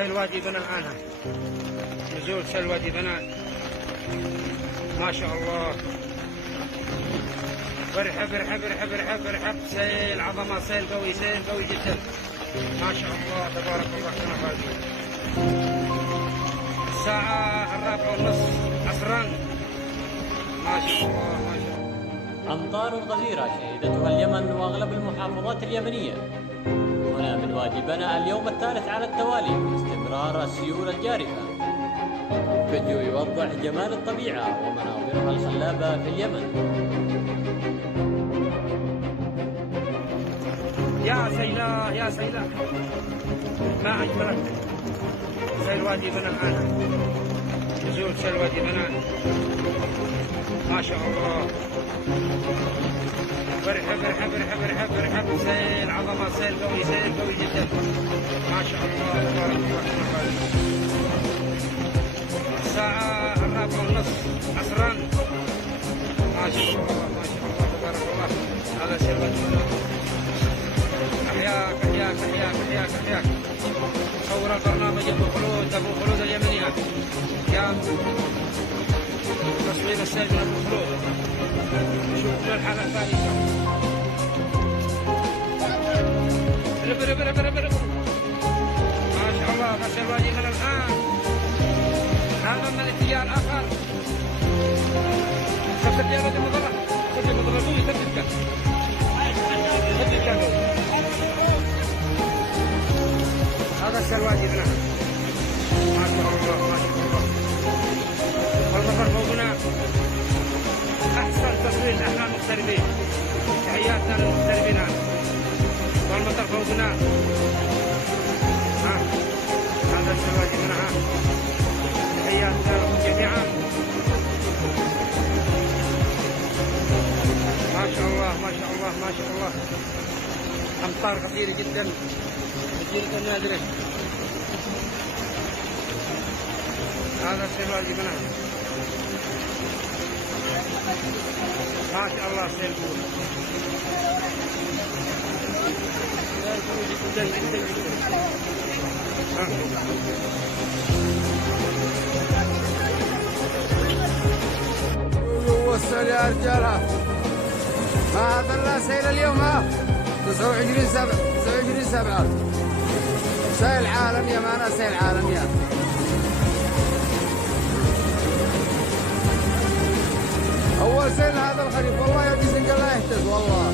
سيل وادي بنان الآن، نزول سيل وادي بنان ما شاء الله. برحب برحب برحب برحب برحب، سيل عظمة، سيل قوي، سيل قوي جدا ما شاء الله تبارك الله. كما هذه الساعة 4:30 عصرا ما شاء الله ما شاء الله. أمطار غزيرة شهدتها اليمن وأغلب المحافظات اليمنية. هنا من وادي بناء اليوم الثالث على التوالي باستمرار السيول الجارفة. فيديو يوضح جمال الطبيعة ومناظرها الخلابة في اليمن. يا سيلا يا سيلا، ما أجملك. سيل وادي بنان الآن، نزول سيل وادي بنان ما شاء الله. برحب برحب برحب برحب برحب، سيل عظمة، سيل قوي، سيل قوي جدا ما شاء الله تبارك الله. الساعة 4:30 عصرا ما شاء الله ما شاء الله تبارك الله. هذا سيل وادي بنان. أحياك أحياك أحياك أحياك أحياك. صور البرنامج أبو خلود اليمنية، يا تصوير السيل من أبو خلود. شوف له الحالة الفائزة. ما شاء الله. غسل الوادي من الآن، هذا من الاتجاه الآخر. شفت الديارة المظلة، شفت المظلة قوي، تبدك هذا السلوادي هنا ما شاء الله ما شاء الله. والمطر فوقنا أحسن تصوير لإحنا المغتربين. تحياتنا للمغتربين. والمطر فوقنا. هذا السلوادي هنا. تحياتنا لكم جميعا. ما شاء الله ما شاء الله ما شاء الله. أمطار كثيرة جدا، كثيرة نادرة. هذا السيل وادي بنان ما شاء الله. سيل قوي جدا جدا جدا. وصل يا رجالة. ما طلع سيل اليوم 29/7 سيل عالمي. معنا سيل عالمي. أول سيل هذا الخريف والله يا جسم الله يهتز والله.